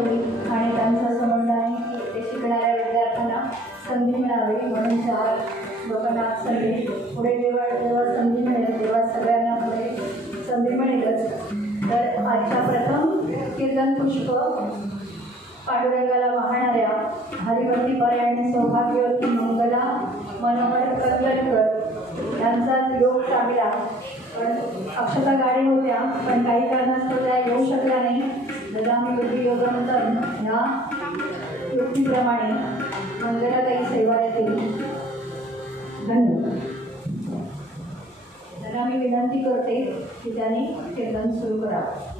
ठेवली आणि त्यांचं असं म्हणणं आहे की ते शिकणाऱ्या विद्यार्थ्यांना संधी मिळावी म्हणून ज्या लोकांना संधी पुढे जेव्हा संधी मिळेल तेव्हा सगळ्यांना पुढे संधी मिळेलच. तर आजच्या प्रथम कीर्तन पुष्प पांडुरंगाला वाहणाऱ्या हरिवंती पर्यायी सौभाग्यवती मंगला मनोहर कटलटकर यांचा योग चांगला, पण अक्षता गाडी होत्या पण काही कारणास्तव त्या येऊ शकल्या नाही. ददामी बुद्धी योगानंतर ह्या युक्तीप्रमाणे मंगलाताई सेवा येतील. धन्यवाद. त्यांना मी विनंती करते की त्यांनी कीर्तन सुरू करावं.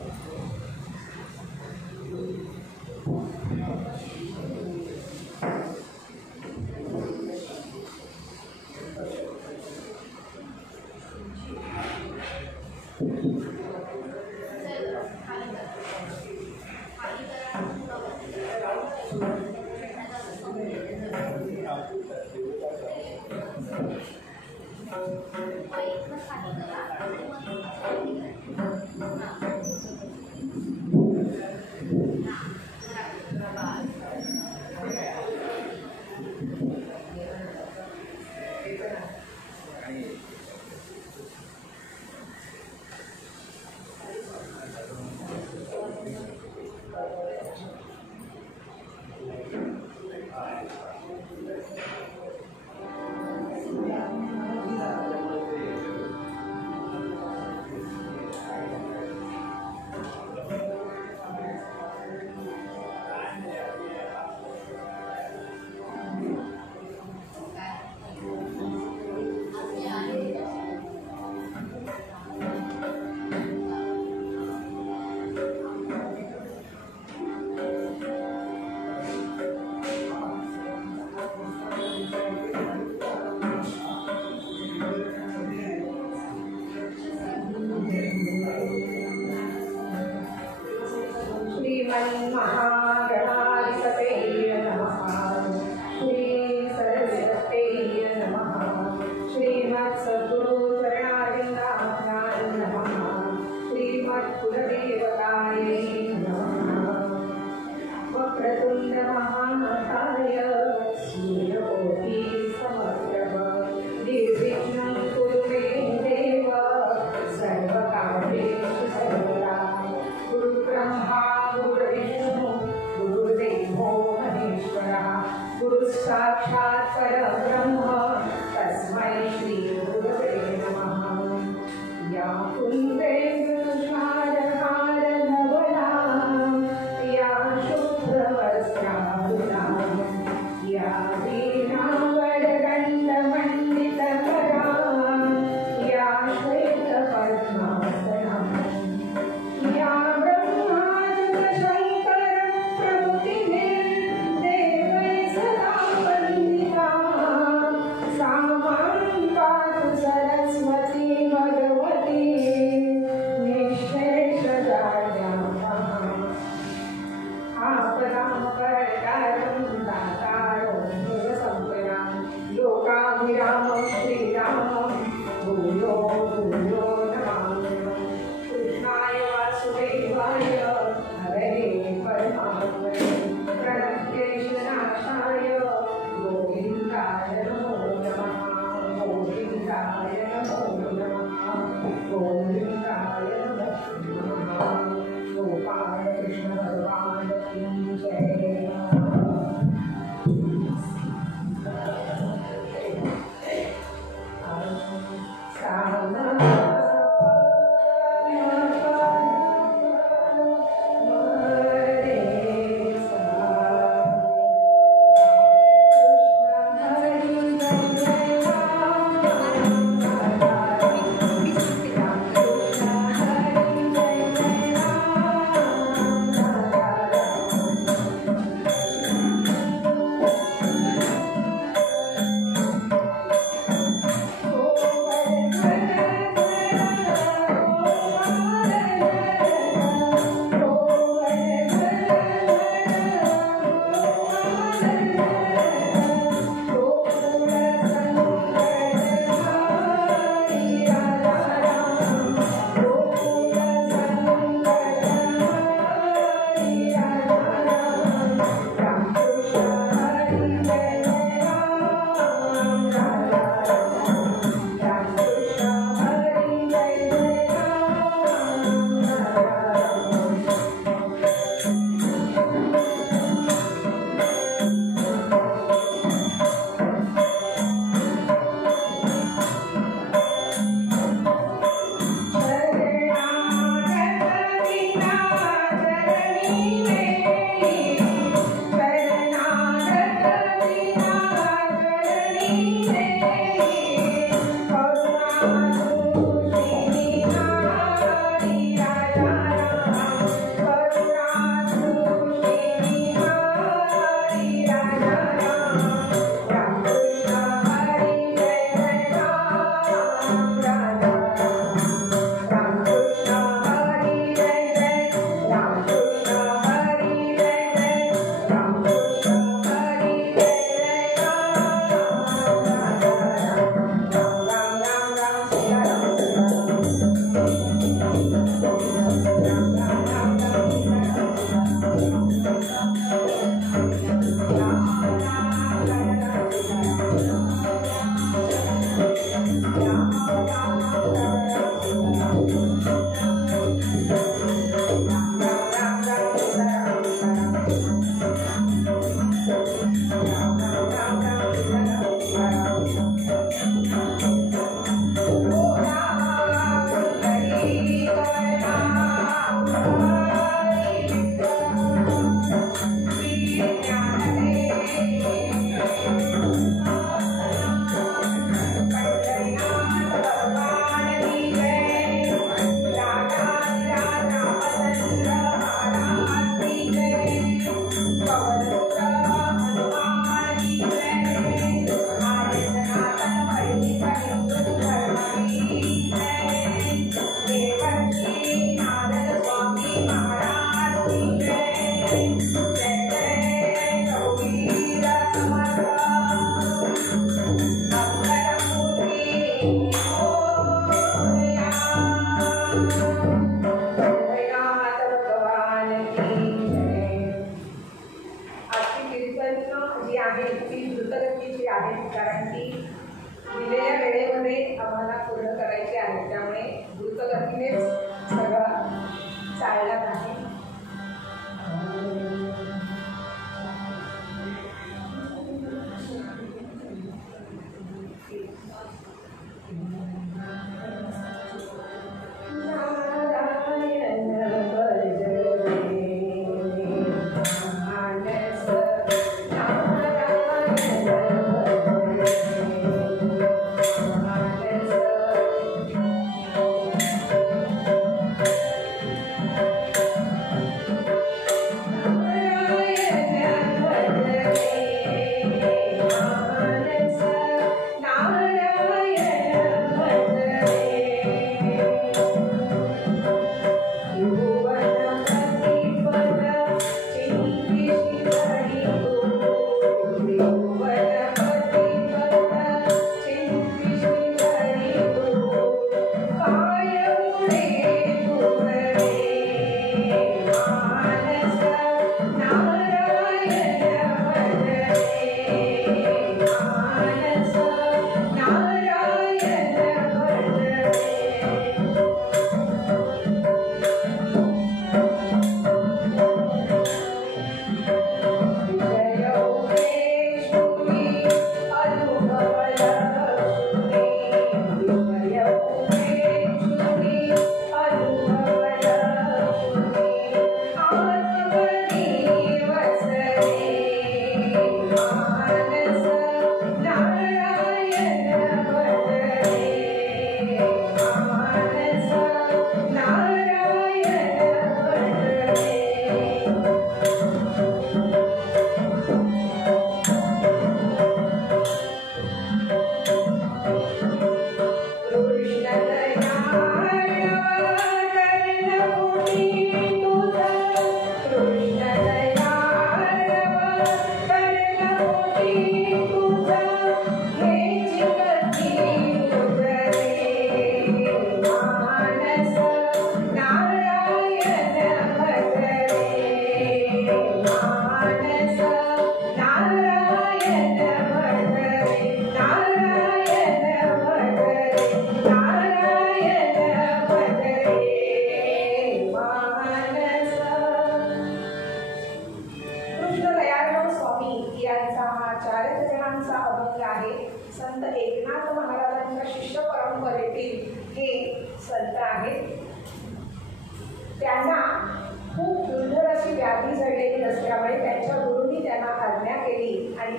खूप दुर्धर अशी व्याधी जडलेली नसल्यामुळे त्यांच्या गुरूंनी त्यांना आज्ञा केली आणि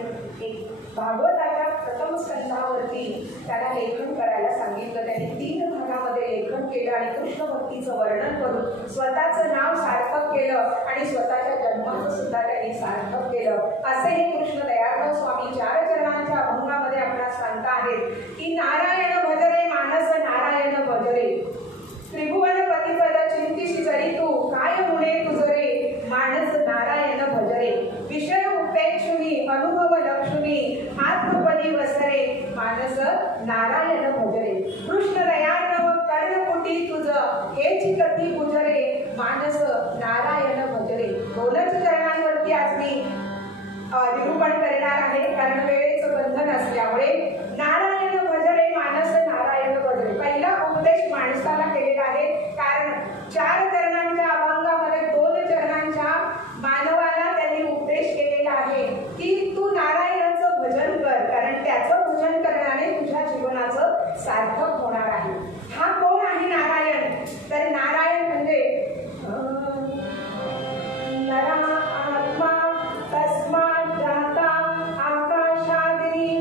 एक भागवताच्या प्रथम स्कंधावरती त्याला लेखन करायला सांगितलं. त्यांनी 3 भागामध्ये लेखन केलं आणि कृष्ण भक्तीचं वर्णन करून स्वतःचं नाव सार्थक केलं आणि स्वतःच्या जन्माचं सुद्धा त्यांनी सार्थक केलं. असे हे कृष्ण दयाळराव स्वामी 4 चरणांच्या अभंगामध्ये आपल्याला सांगता आहेत की नारायण भजरे मानस नारायण भजरे त्रिभुवन पतिपद चिंतिशी जरी तू काय मुळे तुझरे मानस नारायण भजरे विषय उपेक्षुनी अनुभव लक्षुनी आत्मपदी वसरे मानस नारायण भजरे कृष्ण दयाळव कर्णकुटी तुझ हेची कथी गुजरे मानस नारायण भजरे. 2च चरणांवरती आज मी निरूपण करणार आहे कारण वेळेचं बंधन असल्यामुळे. नारायण भजरे मानस नारायण भजरे पहिला उपदेश माणसाला केलेला आहे कारण 4 चरणांच्या अभंगामध्ये 2 चरणांच्या मानवाला त्यांनी उपदेश केलेला आहे की तू नारायणाचं भजन कर कारण त्याचं भजन करण्याने तुझ्या जीवनाचं सार्थक होणार आहे. हा कोण आहे नारायण? तर नारायण म्हणजे नरात्मा तस्मात् जाता आकाशादिनी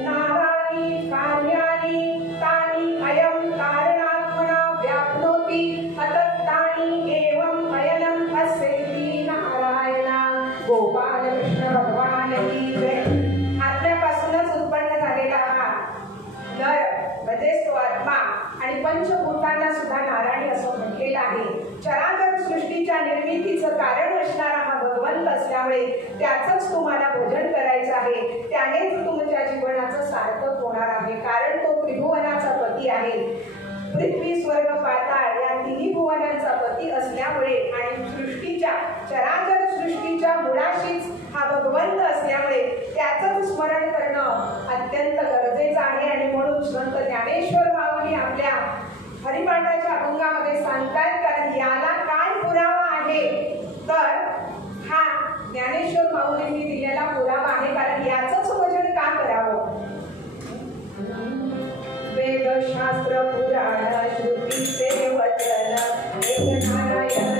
नारायणी कार्याणि तानि अयं कारणात्मना व्याप्नोति अतत्तानि एवं अयनम् अस्येति नारायणा. गोपाल कृष्ण भगवान की जय. आत्म्यापासूनच उत्पन्न झालेला हा नर म्हणजेच तो आत्मा आणि पंचभूतांना सुद्धा नारायणी असं म्हटलेलं आहे. चराचर सृष्टीच्या निर्मितीचं कारण असणारा हा भगवंत असल्यामुळे त्याचंच तुम्हाला भजन करायचं आहे. त्यानेच तुमच्या जीवनाचं सार्थक होणार आहे कारण तो त्रिभुवनाचा पती आहे. पृथ्वी स्वर्ग पाताळ या 3 भुवनांचा पती असल्यामुळे आणि सृष्टीच्या चराचर सृष्टीच्या मुळाशीच हा भगवंत असल्यामुळे त्याचंच स्मरण करणं अत्यंत गरजेचं आहे. आणि म्हणून संत ज्ञानेश्वर माऊली आपल्या हरिपाठाच्या अभंगामध्ये सांगतात कारण याला काय पुरावा आहे तर हा ज्ञानेश्वर माऊलींनी दिलेला पुरावा आहे कारण याचंच भजन का करावं. वेद शास्त्र पुराण श्रुतीचे वचन एक नारायण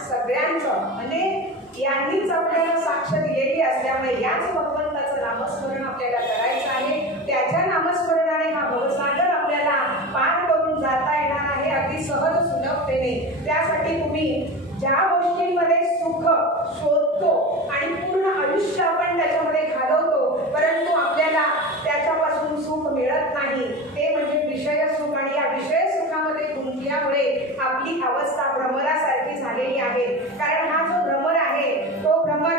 सगळ्यांचं म्हणजे यांनीच आपल्याला साक्ष दिलेली असल्यामुळे याच भगवंताचं नामस्मरण आपल्याला करायचं आहे. त्याच्या नामस्मरणाने हा भवसागर आपल्याला पार करून जाता येणार आहे अगदी सहज सुलभतेने. त्यासाठी तुम्ही ज्या गोष्टींमध्ये सुख शोधतो आणि पूर्ण आयुष्य आपण त्याच्यामध्ये घालवतो परंतु आपल्याला त्याच्यापासून सुख मिळत नाही ते म्हणजे विषय सुख. आणि या विषय सुखामध्ये गुंतल्यामुळे आपली अवस्था भ्रमरासारखी झालेली आहे. कारण हा जो भ्रमर आहे तो भ्रमर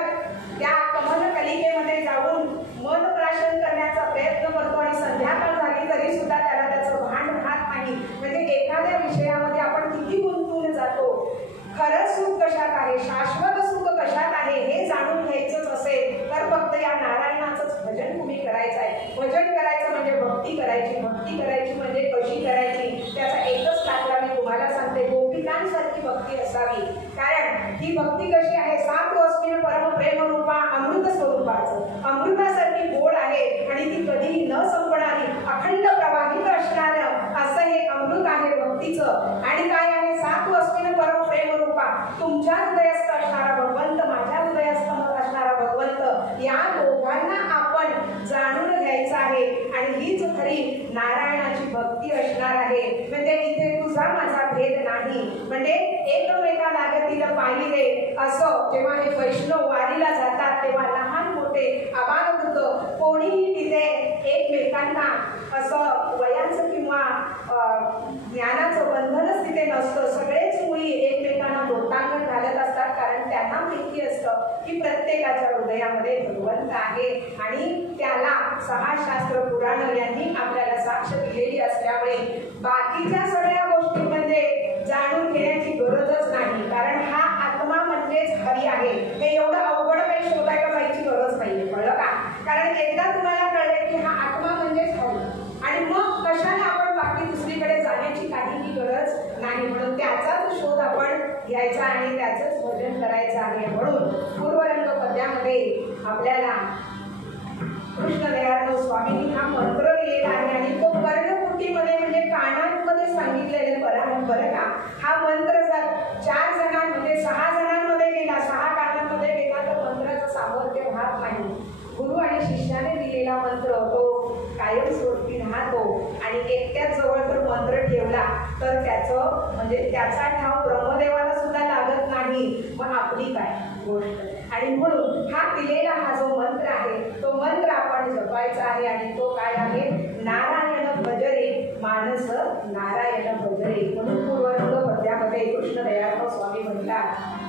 त्या कमल कलिकेमध्ये जाऊन मन प्राशन करण्याचा प्रयत्न करतो आणि संध्याकाळ झाली तरी सुद्धा त्याला त्याचं भान राहत नाही. म्हणजे एखाद्या विषयामध्ये आपण किती गुंतून जातो. खरं सुख कशात आहे, शाश्वत सुख कशात आहे हे जाणून घ्यायचंच असेल तर फक्त या नारायणाचंच भजन तुम्ही करायचं आहे. भजन करायचं म्हणजे भक्ती करायची. भक्ती करायची म्हणजे कशी करायची त्याचा एकच दाखला मी तुम्हाला सांगते. गोपिकांसारखी भक्ती असावी. कारण ही भक्ती कशी आहे, 7 अस्मिन परम प्रेम रूपा अमृत स्वरूपाचं अमृतासारखी गोड आहे आणि ती कधीही न संपणारी अखंड प्रवाहित असणारं असं हे अमृत आहे भक्तीचं. आणि काय आहे, 7 अस्मिन परम प्रेम रूपा तुमच्या हृदयस्थ असणारा भगवंत, माझ्या हृदयस्थ असणारा भगवंत या दोघांना आपण जाणून घ्यायचं आहे. आणि हीच खरी नारायणाची भक्ती असणार आहे. म्हणजे इथे तुझा माझा भेद नाही. म्हणजे एकमेका लागतील पाहिले असं जेव्हा हे वैष्णव वारीला जातात तेव्हा लहान मोठे आबाल वृद्ध कोणीही तिथे एकमेकांना असं वयाचं किंवा ज्ञानाचं बंधनच तिथे नसतं. सगळेच मुली एकमेकांना लोटांगण घालत असतात कारण त्यांना माहिती असतं की प्रत्येकाच्या हृदयामध्ये भगवंत आहे आणि त्याला 6 शास्त्र पुराण यांनी आपल्याला साक्ष दिलेली असल्यामुळे बाकीच्या सगळ्या गोष्टी म्हणजे जाणून घेण्याची गरजच नाही, कारण हा आत्मा म्हणजेच हरी आहे. हे एवढं अवघड काही शोधायला जायची गरज नाहीये, कळलं का? कारण एकदा तुम्हाला कळलं की हा आत्मा म्हणजेच हरी, आणि मग कशाला आपण बाकी दुसरीकडे जाण्याची काहीही गरज नाही. म्हणून त्याचाच शोध आपण घ्यायचा आणि त्याचंच भजन करायचं आहे. म्हणून पूर्वरंग पद्यामध्ये आपल्याला कृष्णदयाळू स्वामींनी हा मंत्र दिलेला आहे आणि तो कर्णकुटीमध्ये म्हणजे कानांमध्ये सांगितलेले बरं का. हा मंत्र जर 4 जणांमध्ये 6 जणांमध्ये गेला, 6 कानांमध्ये गेला तर मंत्राचं सामर्थ्य राहत नाही. गुरु आणि शिष्याने दिलेला मंत्र तो कायमस्वरूपी राहतो आणि एकट्याच जवळ जर मंत्र ठेवला तर त्याचं म्हणजे त्याचा ठाव ब्रह्मदेवाला सुद्धा लागत नाही, मग आपली काय गोष्ट. आणि म्हणून हा दिलेला हा जो मंत्र आहे तो मंत्र आपण जपायचा आहे आणि तो काय आहे, नारायण भजरे मानस नारायण भजरे. म्हणून पूर्वरंग पद्यामध्ये कृष्णदयाळ स्वामी म्हणतात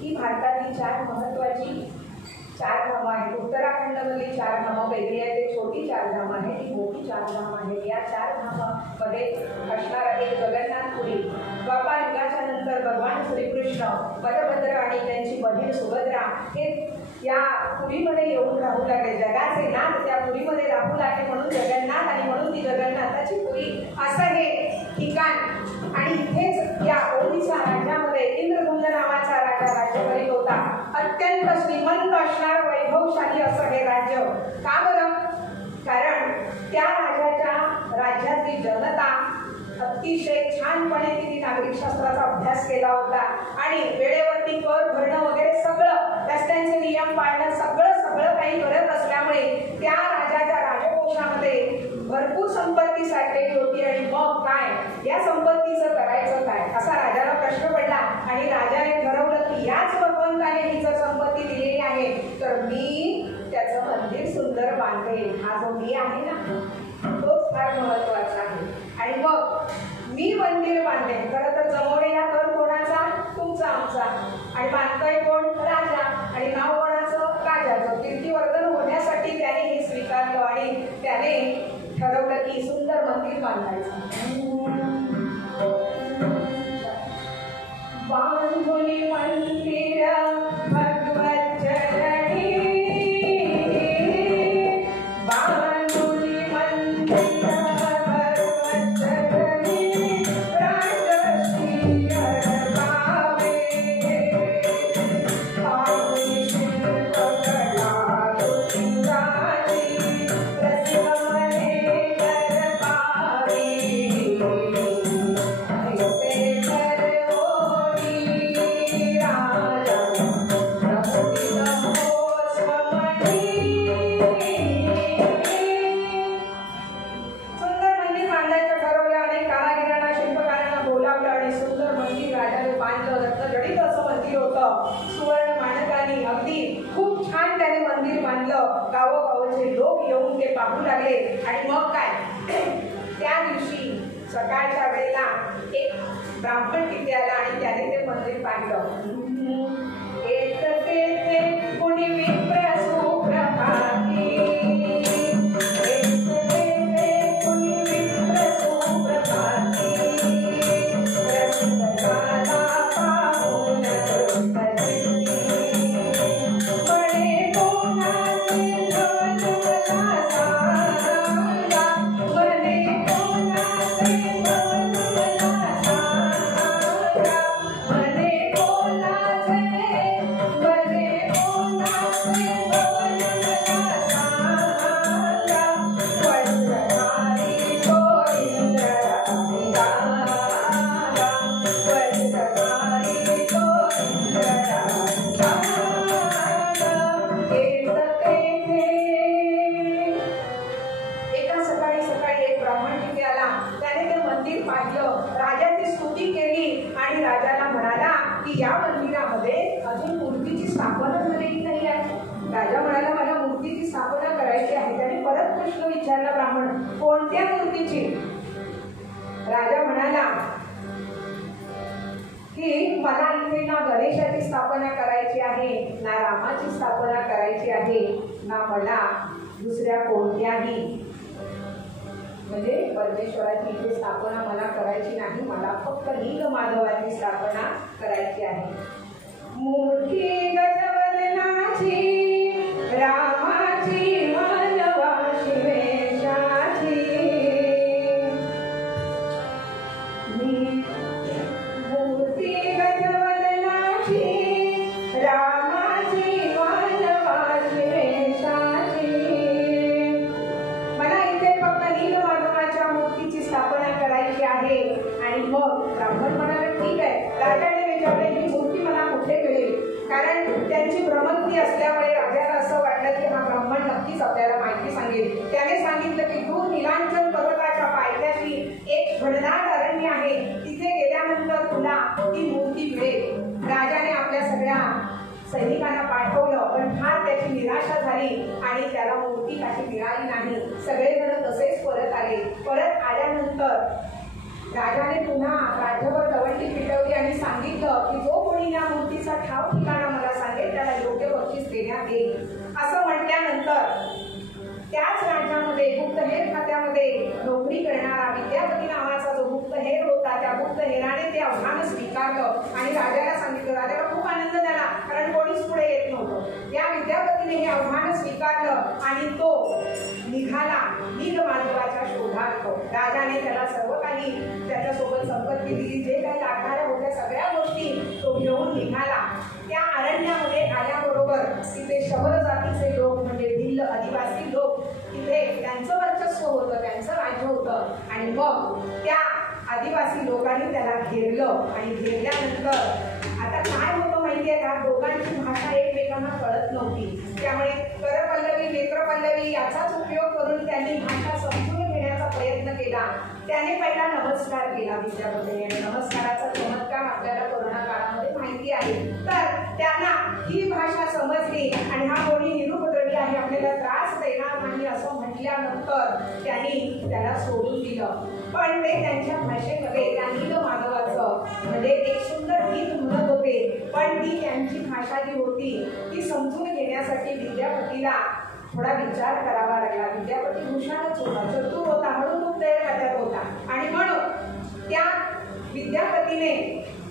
ही भारतातील 4 महत्वाची 4 धामं आहेत. उत्तराखंडमधली 4 धामं वेगळी आहेत, ते छोटी 4 धामं आहेत, ही मोठी 4 धामं आहेत. या 4 धामांमध्ये असणारा एक जगन्नाथपुरी. द्वापार युगाच्या नंतर भगवान श्रीकृष्ण बलभद्र आणि त्यांची बहीण सुभद्रा हे या पुरीमध्ये येऊन राहू लागले. जगाचे नाथ त्या पुरीमध्ये राहू लागले म्हणून जगन्नाथ, आणि म्हणून ती जगन्नाथाची पुरी असं हे ठिकाण. आणि इथेच या ओडिशा राज्यामध्ये इंद्रधुम्न नावाचा राजा राज्य करीत होता. अत्यंत श्रीमंत असणार वैभवशाली असं हे राज्य. का बरं? कारण त्या राजाच्या राज्यातली जनता अतिशय छानपणे तिने नागरिक शास्त्राचा अभ्यास केला होता आणि वेळेवरती कर भरणं वगैरे सगळं रस्त्यांचे नियम पाळणं सगळं काही करत असल्यामुळे त्या राजाच्या राजकोषामध्ये भरपूर संपत्ती साठलेली होती. आणि मग काय, या संपत्तीचं करायचं काय असा राजाला प्रश्न पडला आणि राजाने ठरवलं की याच भगवंताने ही जर संपत्ती दिलेली आहे तर मी त्याचं मंदिर सुंदर बांधेन. हा जो मी आहे ना तोच फार महत्वाचा आहे. आणि मग मी मंदिर बांधेन. खरं तर जमवलेला कर कोणाचा? तुमचा आमचा. आणि बांधतोय कोण? राजा. आणि नाव कोणाचं? राजाचं. कीर्तिवर्धन होण्यासाठी त्याने हे स्वीकारलं आणि त्याने ठरवलं की सुंदर मंदिर बांधायचं. होतं. सुवर्ण मानकाने अगदी खूप छान त्याने मंदिर बांधलं. गावोगावचे लोक येऊन ते पाहू लागले. आणि मग काय, त्या दिवशी सकाळच्या वेळेला एक ब्राह्मण तिथे आला आणि त्याने ते मंदिर पाहिलं. एक तेथे कुणी विप्र सुप्रभाती, एक तेथे कुणी विप्र सुप्रभाती, रसिकताला पाहून हसली. म्हणे कोणाचे धन मला सांगा, म्हणे कोणाचे धन मला सांगा, म्हणे कोणाचे, म्हणे कोणाचे धन मला सांगा, वज्रधारी गोविंद रांगा, वज्रधारी गोविंद रांगा. एका सकाळी सकाळी एक ब्राह्मण तिथे आला. त्याने ते मंदिर पाहिलं, राजाची स्तुती केली आणि राजाला म्हणाला की या मंदिरामध्ये अजून मूर्तीची स्थापना झालेली नाही आहे. राजा म्हणाला मला मूर्तीची स्थापना करायची आहे. त्याने परत प्रश्न विचारला ब्राह्मण, कोणत्या मूर्तीची? राजा म्हणाला की मला इथे ना गणेशाची स्थापना करायची आहे, ना रामाची स्थापना करायची आहे, ना मला दुसऱ्या कोणत्याही म्हणजे परमेश्वराची इथे स्थापना मला करायची नाही. मला फक्त नीलमाधवाची स्थापना करायची आहे. मूर्ती गजवदनाची, रामाची मानवाची वेशाची, मूर्ती गजवदनाची, रामाची मानवाची वेशाची. मला इथे फक्त नीलमाधवाच्या मूर्तीची स्थापना करायची आहे. आणि मग ब्राह्मण म्हणाले ठीक आहे. राजाने विचारले ही मूर्ती मला कुठे मिळेल? कारण त्यांची भ्रमंती असल्यामुळे राजाला असं वाटलं की हा ब्राह्मण नक्कीच आपल्याला माहिती सांगेल. त्याने सांगितलं की दूर नीलांचल पर्वताच्या पायथ्याशी एक घनदाट अरण्य आहे, तिथे गेल्यानंतर तुला ती मूर्ती मिळेल. राजाने आपल्या सगळ्या सैनिकांना पाठवलं, पण फार त्याची निराशा झाली आणि त्याला मूर्ती काही मिळाली नाही. सगळेजण तसेच परत आले. परत आल्यानंतर राजाने पुन्हा राज्यभर दवंडी पिटवली आणि सांगितलं की जो कोणी या मूर्तीचा ठाव ठिकाणा मला सांगेल त्याला योग्य बक्षीस देण्यात येईल. असं म्हटल्यानंतर त्याच राज्यामध्ये गुप्तहेर खात्यामध्ये नोकरी करणारा विद्यापती नावाचा जो गुप्तहेर होता, त्या गुप्तहेराने ते आव्हान स्वीकारलं आणि राजाला सांगितलं. राजाला खूप आनंद झाला, कारण कोणीच पुढे येत नव्हतं. या विद्यापतीने हे आव्हान स्वीकारलं आणि तो निघाला नीलमाधवाच्या शोधार्थ. राजाने त्याला सर्व काही त्याच्यासोबत संपत्ती दिली, जे काही लागणाऱ्या होत्या सगळ्या गोष्टी तो घेऊन निघाला. त्या अरण्यामध्ये आल्याबरोबर तिथे शबल जातीचे लोक म्हणजे भिल्ल आदिवासी लोक तिथे त्यांचं वर्चस्व होतं, त्यांचं राज्य होतं. आणि मग त्या आदिवासी लोकांनी त्याला घेरलं आणि घेरल्यानंतर आता काय होतं माहितीये का, दोघांची भाषा एकमेकांना कळत नव्हती. त्यामुळे करपल्लवी नेत्रपल्लवी याचाच उपयोग करून त्यांनी भाषा समजून घेण्याचा प्रयत्न केला. त्याने पहिला नमस्कार केला विद्यापतीने आणि नमस्काराचा चमत्कार आपल्याला कोरोना काळामध्ये माहिती आहे. तर त्यांना ही भाषा समजली आणि हा कोणी निरुपद्रवी आहे, आपल्याला त्रास देणार नाही असं म्हटल्यानंतर त्यांनी त्याला सोडून दिलं. पण ते त्यांच्या भाषेमध्ये त्या नीलमाधवाचं म्हणजे एक सुंदर गीत म्हणत होते, पण ती त्यांची भाषा जी होती ती समजून घेण्यासाठी विद्यापतीला थोडा विचार करावा लागला. विद्यापती हुशारच होता, चतुर होता, म्हणून तो तयार खात्यात होता. आणि म्हणून त्या विद्यापतीने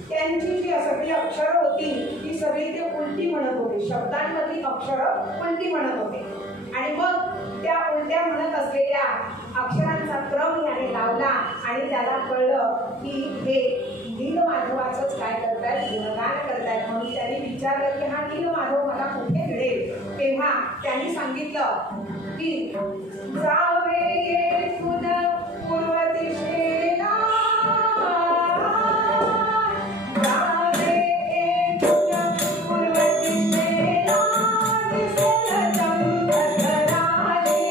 त्यांची जी सगळी अक्षरं होती ती सगळी ते उलटी म्हणत होते, शब्दांमधली अक्षरं उलटी म्हणत होते. आणि मग त्या उलट्या म्हणत असलेल्या अक्षरांचा क्रम याने लावला आणि त्याला कळलं की हे नीलमाधवाचंच काय करतायत, गुणगान करतायत. म्हणून त्यांनी विचारलं की हा नीलमाधव मला कुठे मिळेल. तेव्हा त्यांनी सांगितलं की जावे येथून पूर्व दिशेला, जावे येथून पूर्व दिशेला, दिसेल चंद्रराजी,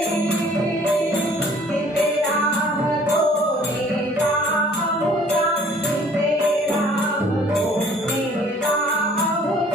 तिथे राहतो नीला अमुदा, तिथे राहतो नीला अमुदा.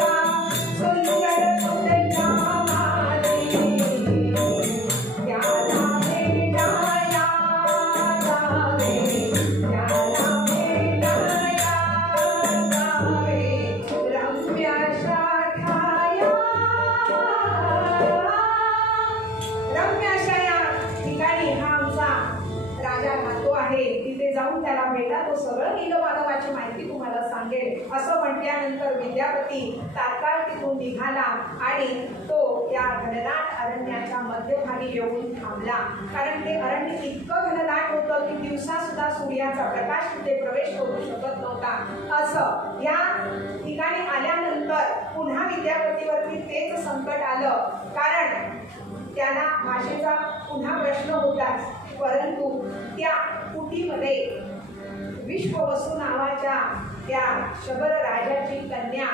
सांगेल असं म्हटल्यानंतर विद्यापती तात्काळ तिथून निघाला आणि तो त्या घनदाट अरण्याच्या मध्यभागी येऊन थांबला. कारण ते अरण्य इतकं घनदाट होतं की दिवसा सुद्धा सूर्याचा प्रकाश तिथे प्रवेश करू शकत नव्हता. असं या ठिकाणी आल्यानंतर पुन्हा विद्यापतीवरती तेच संकट आलं. कारण त्यांना भाषेचा पुन्हा प्रश्न होताच, परंतु त्या कुटीमध्ये विश्ववसू नावाच्या त्या शबर राजाची कन्या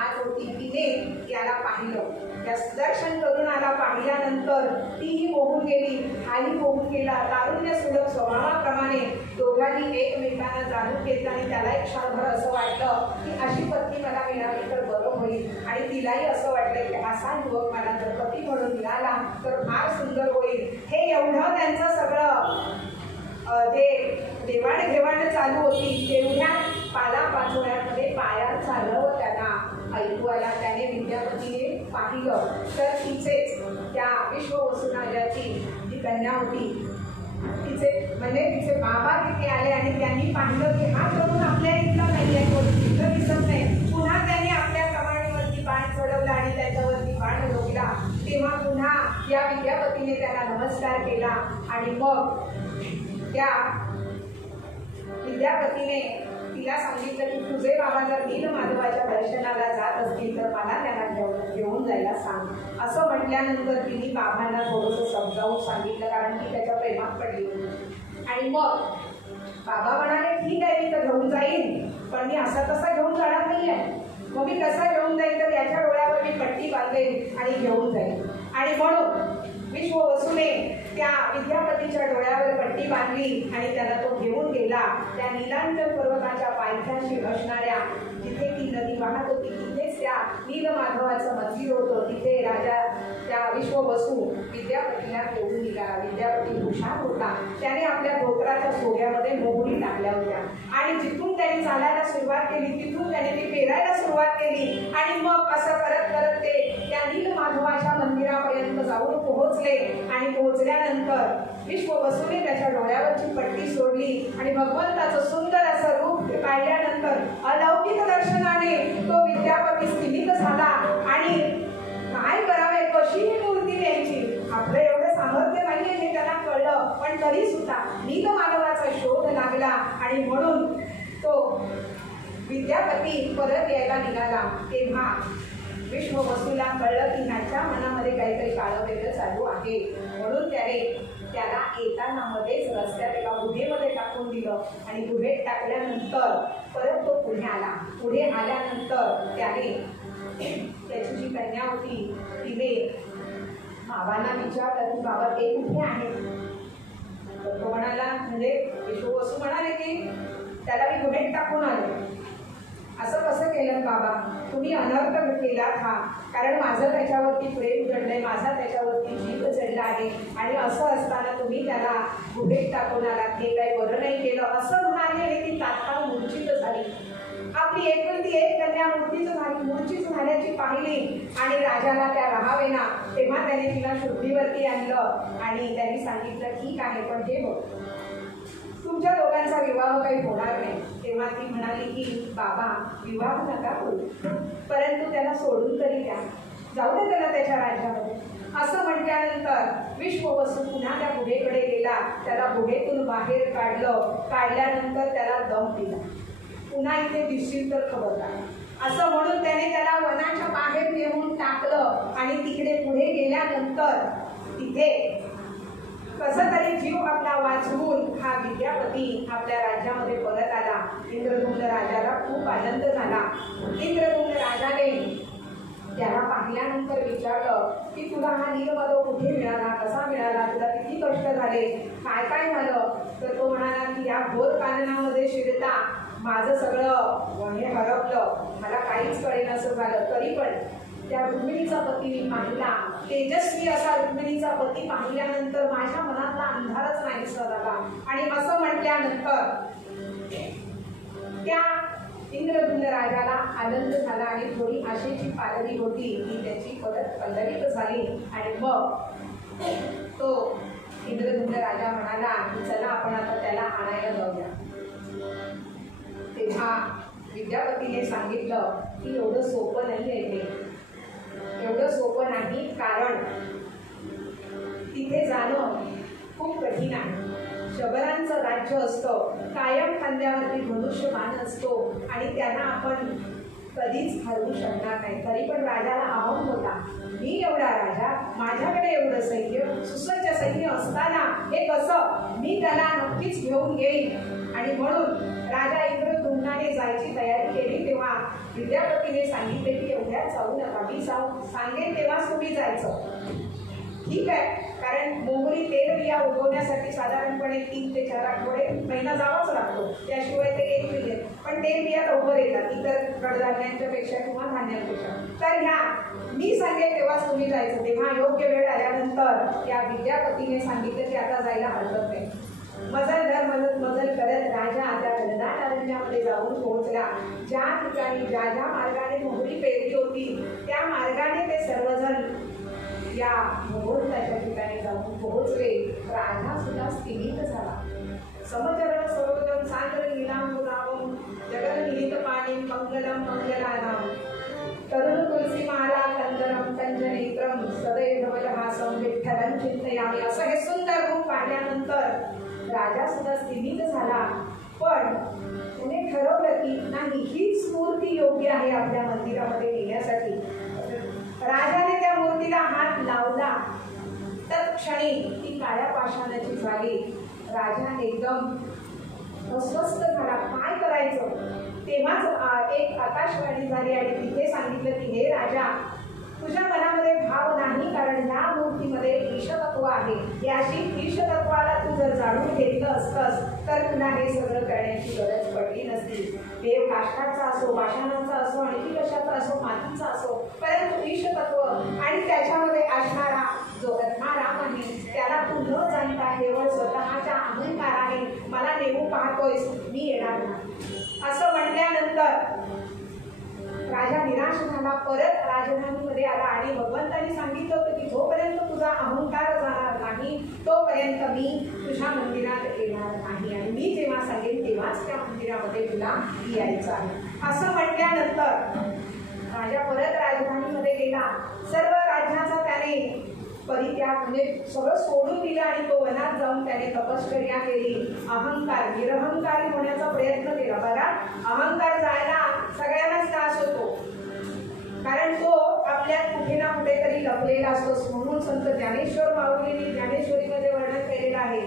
आज होती. तिने याला पाहिलं. त्या दर्शन तरुणाला पाहिल्यानंतर तीही मोहून गेली, हाही मोहून गेला. तारुण्य सुलभ स्वभावाप्रमाणे दोघांनी एकमेकांना जाणून घेतलं आणि त्याला एक क्षणभर असं वाटलं की अशी पत्नी मला मिळाली तर बरं होईल. आणि तिलाही असं वाटलं की असा युवक मला जर पती म्हणून मिळाला तर फार सुंदर होईल. हे एवढं त्यांचं सगळं देवाणघेवाण चालू होती. तेवढ्या पालापाचोळ्यामध्ये पाया झालं त्यांना ऐकू आला. त्याने विद्यापतीने पाहिलं तर तिचेच त्या विश्ववसुनाची जी कन्या होती तिचे तिचे बाबा तिथे आले आणि त्यांनी पाहिलं की हा तरुण आपल्या इथला नाही आहे, इथं दिसत नाही. पुन्हा त्यांनी आपल्या कमानीवरती बाण चढवला आणि त्याच्यावरती बाण रोखला. तेव्हा पुन्हा या विद्यापतीने त्याला नमस्कार केला आणि मग त्या विद्यापतीने तिला सांगितलं की तुझे बाबा जर नीलमाधवाच्या दर्शनाला जात असतील तर मला त्यांना घेऊन जायला सांग. असं म्हटल्यानंतर तिने बाबांना थोडंसं समजावून सांगितलं, कारण ती त्याच्या प्रेमात पडली होती. आणि मग बाबा म्हणाले ठीक आहे मी तर घेऊन जाईन, पण मी असा तसा घेऊन जाणार नाही आहे. मग मी कसा घेऊन जाईल तर याच्या डोळ्यावर मी पट्टी बांधेन आणि घेऊन जाईन. आणि म्हणून विश्ववसूने त्या विद्यापतीच्या डोळ्यावर पट्टी बांधली आणि त्याला तो घेऊन गेला. त्या नीलांचल पर्वताच्या पायथ्याशी असणाऱ्या जिथे ती नदी वाहत होती तिथेच त्या नीलमाधवाचं मंदिर होतं. तिथे राजा त्या विश्ववसू विद्यापतीला घेऊन निघाला. विद्यापती हुशार होता. त्याने आपल्या धोत्राच्या सोग्यामध्ये मोहरी टाकल्या होत्या आणि जिथून त्याने चालायला सुरुवात केली तिथून त्याने ती पेरायला सुरुवात केली. आणि मग असं करत करत ते त्या नीलमाधवाच्या मंदिरापर्यंत जाऊन पोहोचले. आणि पोहोचल्यानंतर विश्ववसूने त्याच्या डोळ्यावरची पट्टी सोडली आणि भगवंताचं सुंदर असं रूप पाहिल्यानंतर अलौकिक दर्शनाने तो विद्यापती स्थिमित झाला. आणि काय करावे, कशी ही मूर्ती द्यायची, आपलं एवढं सामर्थ्य नाहीये हे त्याला कळलं. पण तरी सुद्धा नीलमाधवाचा शोध लागला आणि म्हणून तो विद्यापती परत यायला निघाला. तेव्हा विश्ववसूला कळलं की ह्याच्या मनामध्ये काहीतरी काळं वेगळं चालू आहे. म्हणून त्याला येताना मध्येच रस्त्यात एका गुहेमध्ये टाकून दिलं आणि गुहेत टाकल्यानंतर परत तो पुढे आला. पुढे आल्यानंतर त्याने त्याची जी कन्या होती तिने बाबांना विचारलं की बाबा ते कुठे आहे. तर तो म्हणाला, म्हणजे विश्ववसू म्हणाले की त्याला मी गुहेत टाकून आलो. असं कसं केलं बाबा, तुम्ही अनर्थ केलात हा, कारण माझं त्याच्यावरती प्रेम जडलंय, माझा त्याच्यावरती जीव चढला आहे आणि असं असताना तुम्ही त्याला गुहेत टाकून आलात, हे काही बरं नाही केलं. असं म्हणाले ती तात्काळ मूर्छित झाली. आपली एकुलती एक कन्या मूर्छित झाल्याची पाहिली आणि राजाला त्या राहावेना. तेव्हा त्याने तिला शुद्धीवरती आणलं आणि त्यांनी सांगितलं ठीक आहे पण हे बघ तुमच्या दोघांचा विवाह काही होणार नाही. तेव्हा ती म्हणाली की बाबा विवाह नका करू, परंतु त्याला सोडून तरी द्या, जाऊ दे त्याला त्याच्या राज्यामध्ये. असं म्हटल्यानंतर विश्ववसू पुन्हा त्या गुहेकडे गेला. त्याला गुहेतून बाहेर काढल्यानंतर त्याला दम दिला. पुन्हा इथे दिसतील तर खबरदार असं म्हणून त्याने त्याला वनाच्या बाहेर नेऊन टाकलं. आणि तिकडे पुढे गेल्यानंतर तिथे कसं तरी जीव आपला वाचवून हा विद्यापती आपल्या राज्यामध्ये परत आला. इंद्रदुम्न राजाला खूप आनंद झाला. इंद्रदुम्न राजाने त्याला पाहिल्यानंतर विचारलं की तुला हा नीलमाधव कुठे मिळाला, कसा मिळाला, तुला किती कष्ट झाले, काय काय झालं. तर तो म्हणाला की या घोर काननामध्ये शिरता माझं सगळं हे हरपलं, मला काहीच कळेनासं झालं. तरी पण त्या रुक्मिणीचा पती मी पाहिला, तेजस्वी असा रुक्मिणीचा पती पाहिल्यानंतर माझ्या मनातला अंधारच नाहीसा झाला. आणि असं म्हटल्यानंतर त्या इंद्रदुम्न राजाला आनंद झाला आणि थोडी आशेची पालवी होती ती त्याची परत पल्लवित झाली. आणि मग तो इंद्रदुम्न राजा म्हणाला की चला आपण आता त्याला आणायला जाऊया. तेव्हा विद्यापतीने सांगितलं की एवढं सोपं नाही आहे ते, एवढं सोपं नाही, कारण तिथे जाणं खूप कठीण आहे. शबरांचं राज्य असतं, कायम खांद्यावरती धनुष्यबाण असतो आणि त्यांना आपण कधीच हरवू शकणार नाही. तरी पण राजाला अहम होता, मी एवढा राजा, माझ्याकडे एवढं सैन्य, सुसज्ज सैन्य असताना हे कसं, मी त्याला नक्कीच घेऊन येईल. आणि म्हणून राजा इंद्रद्युम्नाने जायची तयारी केली. तेव्हा विद्यापतीने सांगितले की एवढ्यात जाऊ नका, मी सांगेन तेव्हाच तुम्ही जायचं. ठीक आहे, कारण मोहरी तेल बिया उगवण्यासाठी साधारणपणे 3 ते 4 आठवडे महिना जावाच लागतो, त्याशिवाय ते एक मिळेल. पण तेल बिया लवकर येतात इतर कडधान्यांच्या पेक्षा किंवा धान्यांपेक्षा. तर ह्या मी सांगेन तेव्हाच तुम्ही जायचं. तेव्हा योग्य वेळ आल्यानंतर या विद्यापतीने सांगितलं की आता जायला हरकत नाही. मजल करत राजा त्या घनदाट अरण्यामध्ये जाऊन पोहोचला. ज्या ठिकाणी ज्या मार्गाने मोहरी पेरली होती त्या मार्गाने ते सर्वजण या मुहूर्ताच्या ठिकाणी जाऊन पोहोचले. राजा सुद्धा स्थिमित झाला. समचरण सरोजम सांद्र नीलांबुदावम जगन्निहित पाणी मंगलम मंगलानाम तरुण तुलसी माला कंदरम कंजनेत्रम सदैव भवजहासम विठ्ठलं चिंतयामि. असं हे सुंदर रूप पाहिल्यानंतर राजा सुद्धा स्थिमित झाला. पण त्याने ठरवलं की नाही, हीच मूर्ती योग्य आहे आपल्या मंदिरामध्ये नेण्यासाठी. राजाने त्या मूर्तीला हात लावला, तत्क्षणी ती काळ्या पाषाणाची झाली. राजा एकदम अस्वस्थ झाला, काय करायचं. तेव्हाच एक आकाशवाणी झाली आणि तिथे सांगितलं की हे राजा, तुझ्या मनामध्ये भाव नाही, कारण या मूर्तीमध्ये ईशतत्व आहे. याशी ईशतत्वाला तू जर जाणून घेतलं असतंस तर तुला हे सगळं करण्याची गरज पडली नसती. देव काष्टाचा असो, पाषाणाचा असो, आणखी कशाचा असो, मातीचा असो, परंतु ईशतत्व आणि त्याच्यामध्ये असणारा जो राम आहे त्याला तू न जाणता केवळ स्वतःच्या अहंकाराने मला नेऊ पाहतोयस, मी येणार नाही. असं म्हणल्यानंतर राजा निराश झाला, परत राजधानीमध्ये आला आणि भगवंतांनी सांगितलं होतं की जोपर्यंत तुझा अहंकार जाणार नाही तोपर्यंत मी तुझ्या मंदिरात येणार नाही, आणि मी जेव्हा सांगेन तेव्हाच त्या मंदिरामध्ये तुला यायचं आहे. असं म्हटल्यानंतर राजा परत राजधानीमध्ये गेला. सर्व राज्याचा त्याने परित्याग म्हणजे सगळं सोडून दिलं आणि तो वनात जाऊन त्याने तपश्चर्या केली. अहंकार निरहंकारी होण्याचा प्रयत्न केला. बघा, अहंकार जायला सगळ्यांनाच त्रास होतो, कारण तो आपल्यात कुठे ना कुठेतरी लपलेला असतो. म्हणून संत ज्ञानेश्वर माऊलींनी ज्ञानेश्वरीमध्ये वर्णन केलेलं आहे,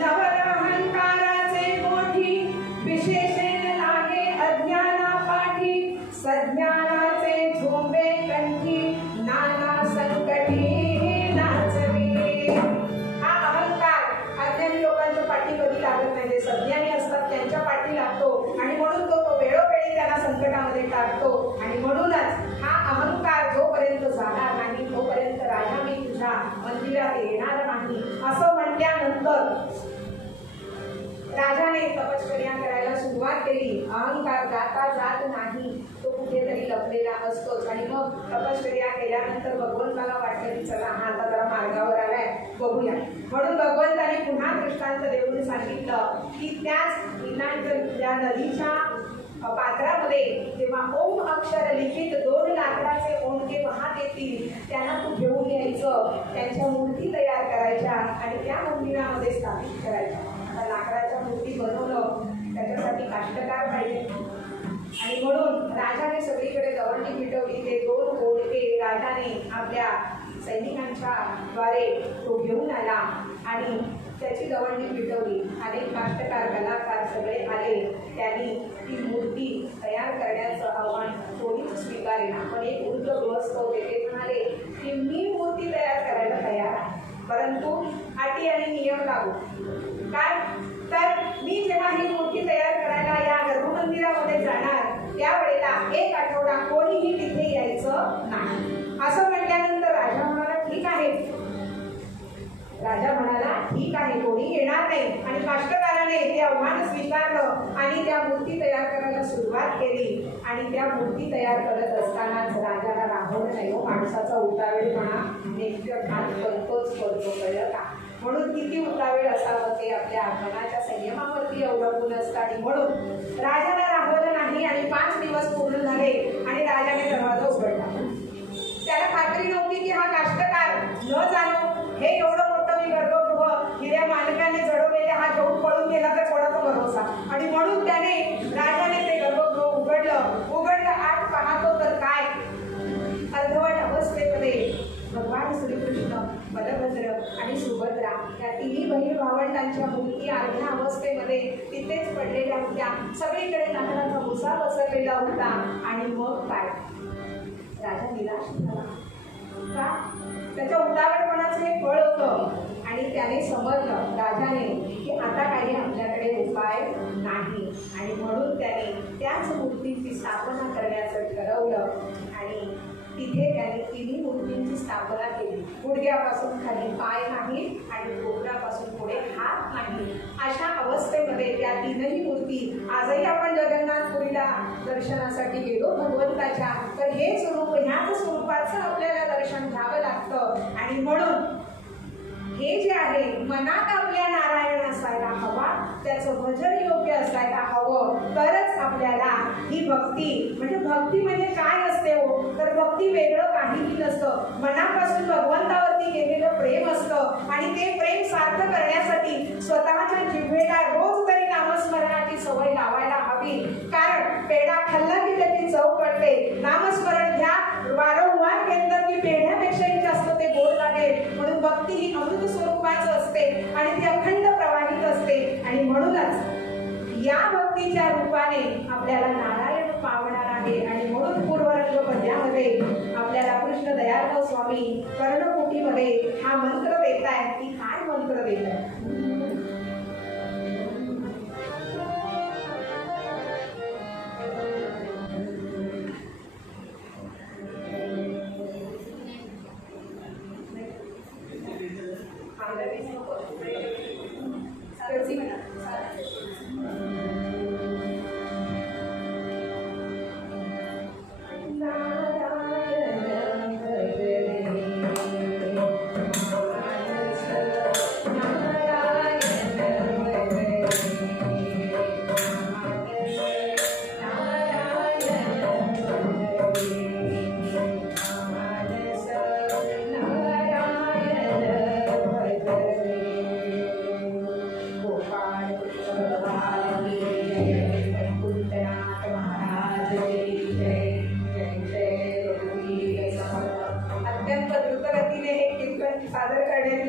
नवरहंकाराचे मोठी विशेषण लागे अज्ञाना पाठी, सज्ञानाचे झोंबे कंठी नाना संकटी नाचवे. हा अहंकार अज्ञानी लोकांच्या पाठी कधी लागत नाही, जे सज्ञानी असतात त्यांच्या पाठी लागतो आणि म्हणून तो वेळोवेळी त्यांना संकटामध्ये टाकतो. आणि म्हणूनच हा अहंकार जोपर्यंत जाणार नाही तोपर्यंत राजा मी तुझ्या मंदिरात येणार नाही. असं म्हटल्यानंतर राजाने तपश्चर्या करायला सुरुवात केली. अहंकार जाता जात नाही, तो कुठेतरी लपलेला असतोच. आणि मग तपश्चर्या केल्यानंतर भगवंताला वाटलं की चला हा आता जरा मार्गावर आलाय, बघूया. म्हणून भगवंताने पुन्हा दृष्टांत देऊन सांगितलं की त्याच या नदीच्या पात्रामध्ये जेव्हा ओम अक्षर लिखित 2 लाकडाचे ओंडके वाहत येतील त्यांना तू घेऊन यायचं, त्यांच्या मूर्ती तयार करायच्या आणि त्या मंदिरामध्ये स्थापित करायच्या. आता लाकडाच्या मूर्ती बनवलं त्याच्यासाठी काष्टकार पाहिजे, आणि म्हणून राजाने सगळीकडे दवंडी मिटवली. ते 2 ओंडके राजाने आपल्या सैनिकांच्या द्वारे तो घेऊन आला आणि त्याची दवंडी मिटवली. अनेक काष्टकार कलाकार सगळे आले, त्यांनी ती मूर्ती तयार करण्याचं आव्हान कोणीच स्वीकारेना. पण एक वृद्ध गृहस्थ होते, ते म्हणाले की मी मूर्ती तयार करायला तयार आहे, परंतु अटी आणि नियम लागू. काय तर मी जेव्हा ही मूर्ती तयार करायला या गर्भमंदिरामध्ये जाणार त्यावेळेला 1 आठवडा कोणीही तिथे यायचं नाही. असं म्हटल्यानंतर राजा म्हणाला ठीक आहे. राजा म्हणाला ठीक आहे, कोणी येणार नाही. आणि काष्टकाराने ते आव्हान स्वीकारलं आणि त्या मूर्ती तयार करायला सुरुवात केली. आणि त्या मूर्ती तयार करत असतानाच राजाला राहवलं नाही. माणसाचा उतावेळपणा नेत्रघात करतोच करतो, कळलं का. म्हणून किती उतावेळ असावं ते आपल्या मनाच्या संयमावरती अवलंबून असतं. आणि म्हणून राजाला न जाणो हे एवढं मोठं मी गर्भगृह हिऱ्या मालकाने जडवलेले हा घेऊन पळून गेला तर कोणाचा भरोसा. आणि म्हणून राजाने ते गर्भगृह उघडलं आत पाहतो तर काय अर्धवट अवस्थेमध्ये भगवान श्रीकृष्ण, बलभद्र आणि सुभद्रा या तिन्ही बहीण भावंडांच्या मूर्ती अर्ध्या अवस्थेमध्ये तिथेच पडलेल्या होत्या. सगळीकडे नारळाचा भुसा पसरलेला होता. आणि मग काय, राजा निराश झाला का? त्याच्या उतावळपणाचं हे फळ होतं. आणि त्याने समजलं राजाने की आता काही आपल्याकडे उपाय नाही. आणि म्हणून त्याने त्याच मूर्तीची स्थापना करण्याचं ठरवलं. आणि तिथे त्याने तिन्ही मूर्तींची स्थापना केली. गुडघ्यापासून खाली पाय नाही आणि पोटापासून पुढे हात नाही अशा अवस्थेमध्ये त्या तीनही मूर्ती. आजही आपण जगन्नाथपुरीला दर्शनासाठी गेलो भगवंताच्या, तर हेच रूप, ह्याच स्वरूपाचं आपल्याला दर्शन घ्यावं लागतं. आणि म्हणून हे जे आहे मनात आपल्या नारायण असायला हवा, त्याचं भजन योग्य असायला हवं, तरच आपल्याला ही भक्ती म्हणजे काय असते हो, तर भक्ती वेगळं काहीही नसतं. मनापासून भगवंतावरती केलेलं प्रेम असतं. आणि ते प्रेम सार्थ करण्यासाठी स्वतःच्या जिव्हेला रोज तरी नामस्मरणाची सवय लावायला हवी. कारण पेढा खाल्ला की त्याची चव कळते. नामस्मरण घ्या वारंवार केंद्र की पेढ्यापेक्षाही जास्त ते गोड लागेल. म्हणून भक्ती ही अमृत स्वरूपाचं असते आणि ती अखंड प्रवाहित असते. आणि म्हणूनच या भक्तीच्या रूपाने आपल्याला नारायण पावणार आहे. आणि म्हणून पूर्वरंग पद्यामध्ये आपल्याला कृष्ण दयाळराव स्वामी कर्णकुटीमध्ये हा मंत्र देत आहेत. की काय मंत्र देत आहेत?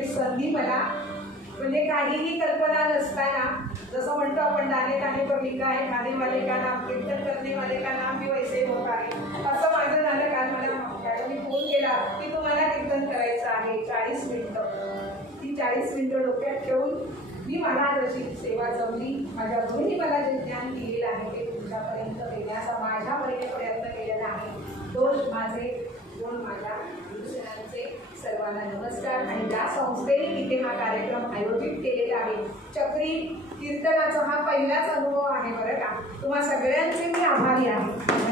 संधी मला म्हणजे काहीही कल्पना नसताना, जसं म्हणतो आपण दाने दाने पर लिखा है गाने वाले का नाम, कीर्तन करने वाले का नाम भी वैसे होता है, असं माझं झालं. काल मला मॅडमनी फोन केला की तुम्हाला कीर्तन करायचं आहे 40 मिनिटं. ती 40 मिनिटं डोक्यात ठेवून मी मला जशी सेवा जमली, माझ्या गुरुंनी मला जे ज्ञान दिलेलं आहे ते तुमच्यापर्यंत देण्याचा माझ्या प्रयत्न केलेला आहे. दोष माझे, गुण माझ्या गुरुजनांचे. सर्वांना नमस्कार. आणि या संस्थेने तिथे हा कार्यक्रम आयोजित केलेला आहे. चक्री कीर्तनाचा हा पहिलाच अनुभव आहे बरं का. तुम्हा सगळ्यांचे मी आभारी आहे.